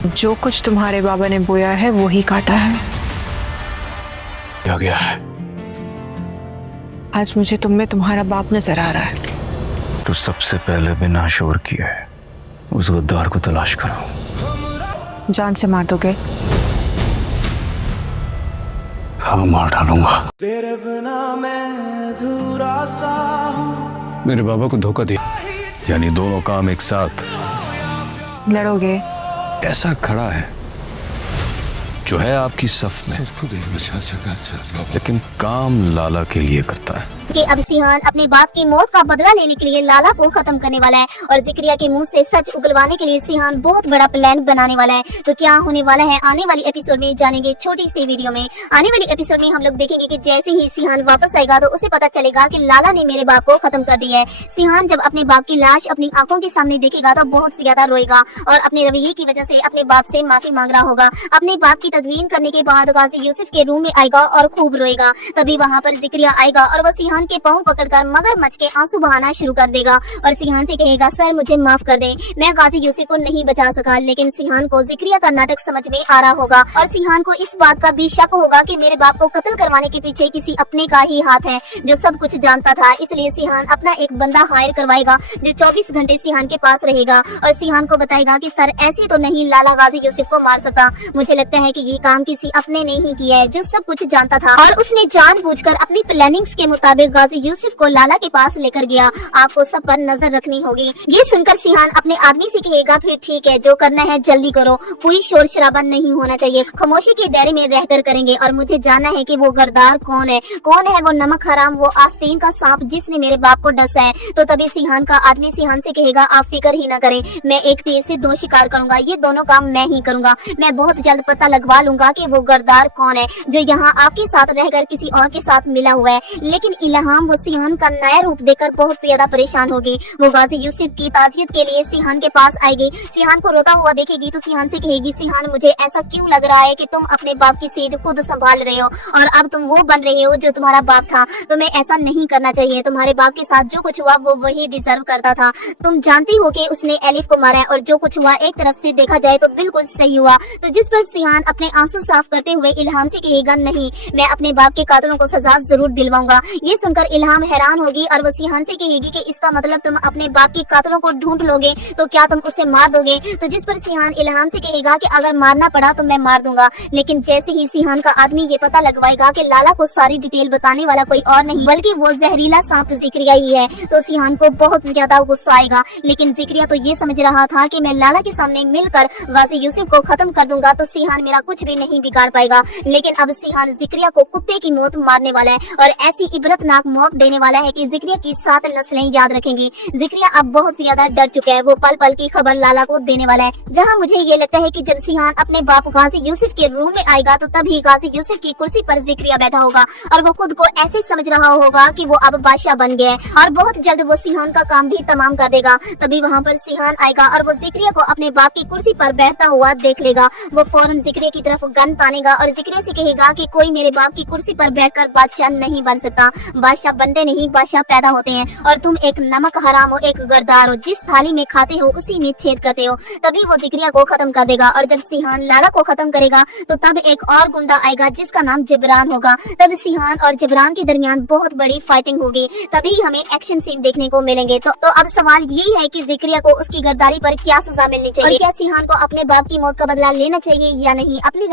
जो कुछ तुम्हारे बाबा ने बोया है वो ही काटा है। क्या गया है? आज मुझे तुम में तुम्हारा बाप नजर आ रहा है। तो सबसे पहले बिना शोर किए उस गद्दार को तलाश करो। जान से मार दोगे? हाँ, मार डालूंगा। तेरे बिना मैं अधूरा सा हूँ। मेरे बाबा को धोखा दिया, यानी दोनों काम एक साथ। लड़ोगे? ऐसा खड़ा है जो है आपकी सफ में, लेकिन काम लाला के लिए करता है। कि अब सिहान अपने बाप की मौत का बदला लेने के लिए लाला को खत्म करने वाला है और जिक्रिया के मुंह से सच उगलवाने के लिए सिहान बहुत बड़ा प्लान बनाने वाला है। तो क्या होने वाला है आने वाली एपिसोड में जानेंगे छोटी सी वीडियो में। आने वाली एपिसोड में हम लोग देखेंगे कि जैसे ही सिहान वापस आएगा तो उसे पता चलेगा कि लाला ने मेरे बाप को खत्म कर दिया है। सिहान जब अपने बाप की लाश अपनी आंखों के सामने देखेगा तो बहुत ज्यादा रोएगा और अपने रवैये की वजह से अपने बाप से माफी मांग रहा होगा। अपने बाप की तदवीन करने के बाद गाजी यूसुफ के रूम में आएगा और खूब रोएगा। तभी वहाँ पर जिक्रिया आएगा और वो सिहान के पाँव पकड़कर मगरमच्छ के आंसू बहाना शुरू कर देगा और सिहान से कहेगा, सर मुझे माफ कर दें, मैं गाजी यूसुफ को नहीं बचा सका। लेकिन सिहान को जिक्रिया का नाटक समझ में आ रहा होगा और सिहान को इस बात का भी शक होगा कि मेरे बाप को कत्ल करवाने के पीछे किसी अपने का ही हाथ है जो सब कुछ जानता था। इसलिए सिहान अपना एक बंदा हायर करवाएगा जो 24 घंटे सिहान के पास रहेगा और सिहान को बताएगा कि सर ऐसी तो नहीं लाला गाजी यूसुफ को मार सकता, मुझे लगता है कि ये काम किसी अपने ने ही किया है जो सब कुछ जानता था और उसने जानबूझकर अपनी प्लानिंग्स के मुताबिक गाजी यूसुफ को लाला के पास लेकर गया। आपको सब पर नजर रखनी होगी। ये सुनकर सिहान अपने आदमी से कहेगा, फिर ठीक है, जो करना है जल्दी करो, कोई शोर शराबा नहीं होना चाहिए, खामोशी के दायरे में रहकर करेंगे और मुझे जानना है कि वो गद्दार कौन है वो नमक हराम, वो आस्तीन का सांप जिसने मेरे बाप को डसा है। तो तभी सिहान का आदमी सिहान से कहेगा, आप फिक्र ही न करें, मैं एक तीर से दो शिकार करूंगा, ये दोनों काम मैं ही करूंगा। मैं बहुत जल्द पता लगवा लूंगा कि वो गद्दार कौन है जो यहाँ आपके साथ रहकर किसी और के साथ मिला हुआ है। लेकिन इल्हाम वो सिहान का नया रूप देखकर बहुत ज्यादा परेशान होगी। वो गाजी यूसुफ की ताजियत के लिए सिहान के पास आएगी। सिहान को रोता हुआ देखेगी तो सिहान से कहेगी, सिहान मुझे ऐसा क्यों लग रहा है कि तुम अपने बाप की सीट खुद संभाल रहे हो और अब तुम वो बन रहे हो जो तुम्हारा बाप था। तुम्हें ऐसा नहीं करना चाहिए, तुम्हारे बाप के साथ जो कुछ हुआ वो वही डिजर्व करता था। तुम जानती हो कि उसने एलिफ को मारा है और जो कुछ हुआ एक तरफ से देखा जाए तो बिल्कुल सही हुआ। तो जिस पर सिहान अपने आंसू साफ करते हुए इल्हाम से कहेगा, नहीं, मैं अपने बाप के कातिलों को सजा जरूर दिलवाऊंगा। ये सुनकर इल्हाम हैरान होगी और वो सिहान से कहेगी कि इसका मतलब तुम अपने बाप के कातिलों को ढूंढ लोगे, तो क्या तुम उसे मार दोगे? तो जिस पर सिहान इल्हाम से कहेगा कि अगर मारना पड़ा तो मैं मार दूंगा। लेकिन जैसे ही सिहान का आदमी ये पता लगवाएगा कि लाला को सारी डिटेल बताने वाला कोई और नहीं बल्कि वो जहरीला सांप जिक्रिया ही है, तो सिहान को बहुत ज्यादा गुस्सा आएगा। लेकिन जिक्रिया तो ये समझ रहा था कि मैं लाला के सामने मिलकर गाजी यूसुफ को खत्म कर दूंगा तो सिहान मेरा कुछ भी नहीं बिगाड़ पाएगा। लेकिन अब सिहान जिक्रिया को कुत्ते की मौत मारने वाला है और ऐसी इबरतनाक मौत देने वाला है कि जिक्रिया की 7 नस्लें याद रखेंगी। जिक्रिया अब बहुत ज्यादा डर चुका है, वो पल पल की खबर लाला को देने वाला है। जहां मुझे ये लगता है कि जब सिहान अपने बाप गाजी यूसुफ के रूम में आएगा तो तभी गाजी यूसुफ की कुर्सी पर जिक्रिया बैठा होगा और वो खुद को ऐसे समझ रहा होगा कि वो अब बादशाह बन गया है और बहुत जल्द वो सिहान का काम भी तमाम कर देगा। तभी वहाँ पर सिहान आएगा और वो जिक्रिया को अपने बाप की कुर्सी पर बैठता हुआ देख लेगा। वो फौरन जिक्रिया की तरफ गन तानेगा और जिक्रिया से कहेगा कि कोई मेरे बाप की कुर्सी पर बैठकर बादशाह नहीं बन सकता, बादशाह बनते नहीं, बादशाह पैदा होते हैं और तुम एक नमक हराम हो, एक गद्दार हो, जिस थाली में खाते हो उसी में छेद करते हो। तभी वो जिक्रिया को खत्म कर देगा और जब सिहान लाला को खत्म करेगा तो तब एक और गुंडा आएगा जिसका नाम जिब्रान होगा। तब सिहान और जिब्रान के दरमियान बहुत बड़ी फाइटिंग होगी। तभी हमें एक्शन सीन देखने को मिलेंगे। तो अब सवाल यही है कि जिक्रिया को उसकी गद्दारी पर क्या सजा मिलनी चाहिए और क्या सिहान को अपने बाप की मौत का बदला लेना चाहिए या नहीं। अपनी